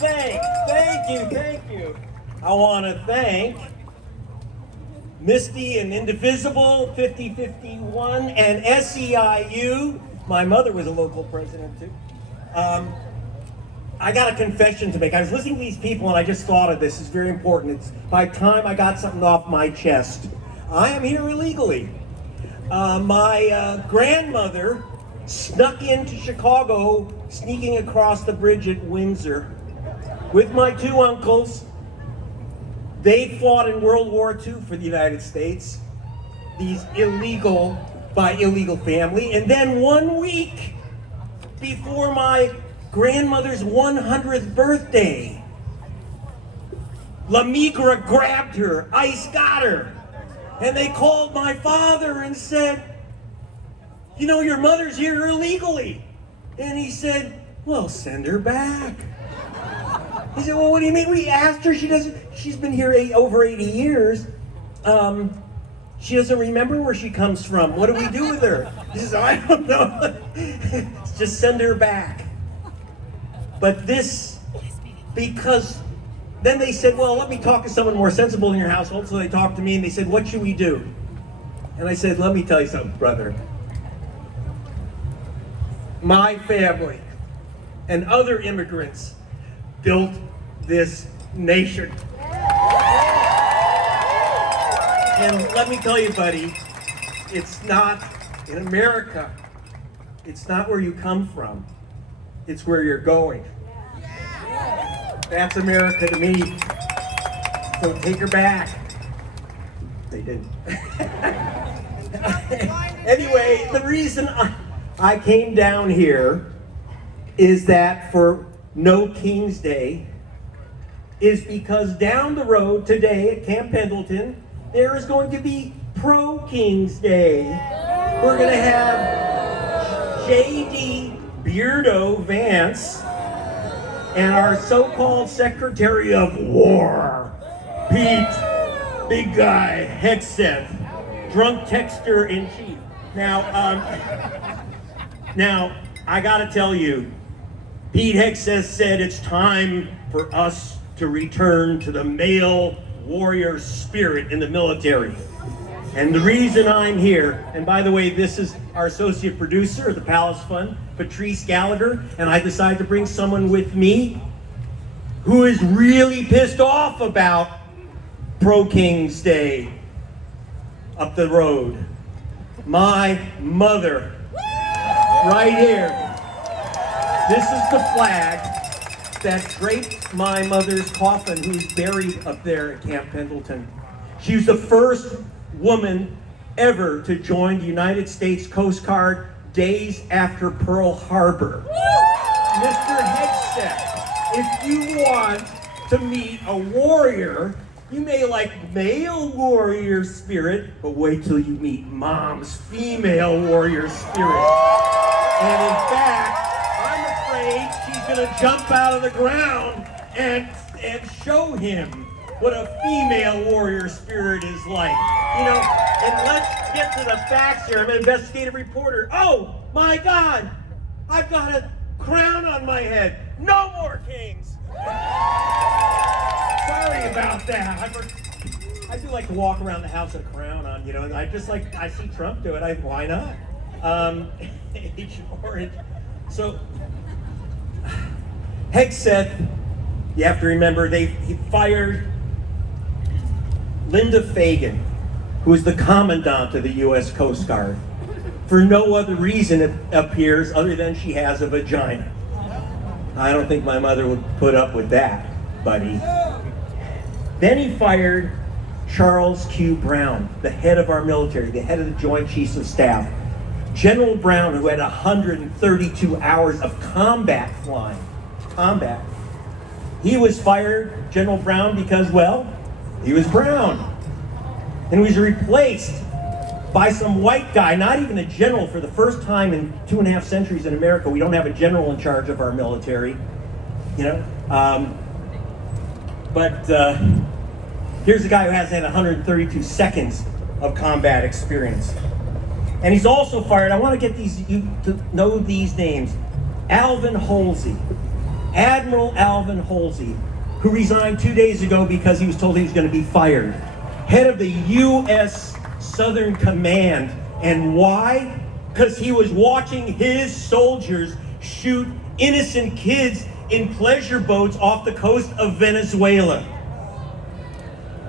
thank you. I want to thank Misty and Indivisible, 5051, and SEIU. My mother was a local president too. I got a confession to make. I was listening to these people and I just thought of this. It's very important. It's by time I got something off my chest. I am here illegally. My grandmother snuck into Chicago, sneaking across the bridge at Windsor with my two uncles. They fought in World War II for the United States. These illegal family. And then 1 week before my grandmother's 100th birthday, La Migra grabbed her, ICE got her, and they called my father and said, you know, your mother's here illegally. And he said, well, send her back. He said, well, what do you mean? We asked her, she's been here over 80 years. She doesn't remember where she comes from. What do we do with her? He says, I don't know. Just send her back. But this, because then they said, well, let me talk to someone more sensible in your household. So they talked to me and they said, what should we do? And I said, let me tell you something, brother. My family and other immigrants built this nation. And let me tell you, buddy, it's not in America. It's not where you come from. It's where you're going. That's America to me. So take her back. They didn't. Anyway, the reason I came down here is that for No King's Day is because down the road today at Camp Pendleton, there is going to be Pro King's Day. We're going to have J.D. Beardo Vance and our so-called Secretary of War, Pete Big Guy Hegseth, drunk texter in chief. Now, I got to tell you, Pete Hegseth said it's time for us to return to the male warrior spirit in the military. And the reason I'm here, and by the way, this is our associate producer of the Palast Fund, Patrice Gallagher, and I decided to bring someone with me who is really pissed off about Pro King's Day up the road. My mother, right here. This is the flag that draped my mother's coffin, who's buried up there at Camp Pendleton. She was the first woman ever to join the United States Coast Guard days after Pearl Harbor. Mr. Hegseth, if you want to meet a warrior, you may like male warrior spirit, but wait till you meet Mom's female warrior spirit. And in fact, I'm afraid she's gonna jump out of the ground and show him what a female warrior spirit is like. You know, and let's get to the facts here. I'm an investigative reporter. Oh my God, I've got a crown on my head. No more kings. Sorry about that. I do like to walk around the house with a crown on, you know, and I see Trump do it. Why not? Agent Orange. So, Hegseth, you have to remember, he fired Linda Fagan, who is the commandant of the U.S. Coast Guard, for no other reason, it appears, other than she has a vagina. I don't think my mother would put up with that, buddy. Then he fired Charles Q. Brown, the head of our military, the head of the Joint Chiefs of Staff. General Brown, who had 132 hours of combat flying. He was fired, General Brown, because, well, he was brown. And he was replaced by some white guy, not even a general. For the first time in 2.5 centuries in America, we don't have a general in charge of our military, you know. But here's a guy who has had 132 seconds of combat experience. And he's also fired, I want to get you to know these names. Alvin Holsey. Admiral Alvin Halsey, who resigned 2 days ago because he was told he was going to be fired. Head of the U.S. Southern Command. And why? Because he was watching his soldiers shoot innocent kids in pleasure boats off the coast of Venezuela.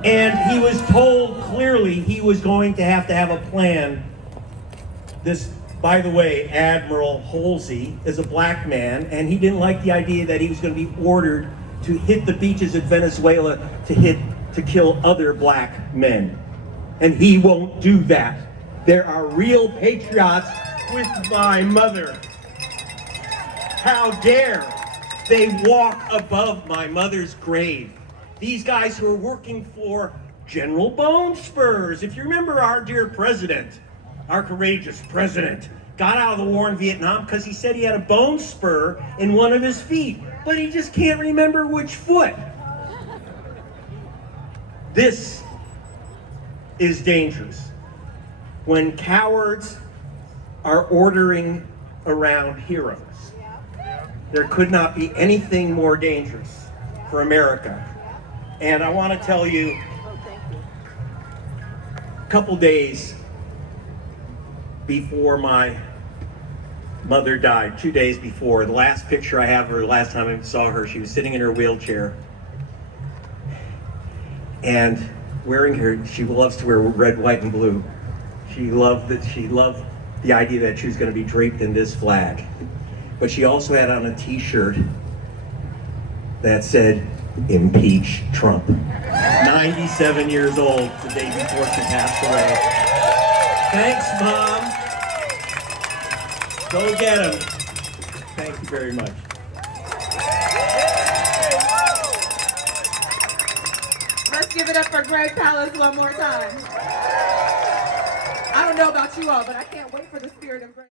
And he was told clearly he was going to have a plan. This, by the way, Admiral Halsey is a black man, and he didn't like the idea that he was going to be ordered to hit the beaches of Venezuela to kill other black men. And he won't do that. There are real patriots with my mother. How dare they walk above my mother's grave? These guys who are working for General Bone Spurs. If you remember our dear president, our courageous president, got out of the war in Vietnam because he said he had a bone spur in one of his feet, but he just can't remember which foot. This is dangerous. When cowards are ordering around heroes, there could not be anything more dangerous for America. And I want to tell you, a couple days before my mother died, 2 days before, the last picture I have of her, the last time I saw her, she was sitting in her wheelchair and wearing her, she loves to wear red, white, and blue. She loved the idea that she was going to be draped in this flag. But she also had on a t-shirt that said, "Impeach Trump." 97 years old the day before she passed away. Thanks, Mom. Go get him. Thank you very much. Let's give it up for Greg Palast one more time. I don't know about you all, but I can't wait for the spirit of Greg.